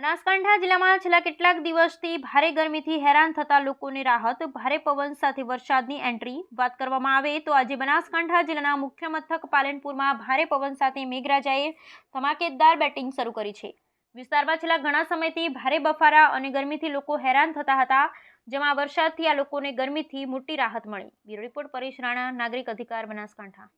બનાસકાંઠા જિલ્લામાં છેલ્લા કેટલાક દિવસથી ભારે ગરમીથી હેરાન થતા લોકોને રાહત, ભારે પવન સાથે વરસાદની એન્ટ્રી વાત કરવામાં આવે તો આજે બનાસકાંઠા જિલ્લાના મુખ્ય મથક પાલનપુરમાં ભારે પવન સાથે મેઘરાજાએ ધમાકેદાર બેટિંગ શરૂ કરી છે. વિસ્તારમાં છેલ્લા ઘણા સમયથી ભારે બફારા અને ગરમીથી લોકો હેરાન થતા હતા, જેમાં વરસાદથી આ લોકોને ગરમીથી મોટી રાહત મળી. બ્યુરો રિપોર્ટ પરેશ રાણા, નાગરિક અધિકાર, બનાસકાંઠા.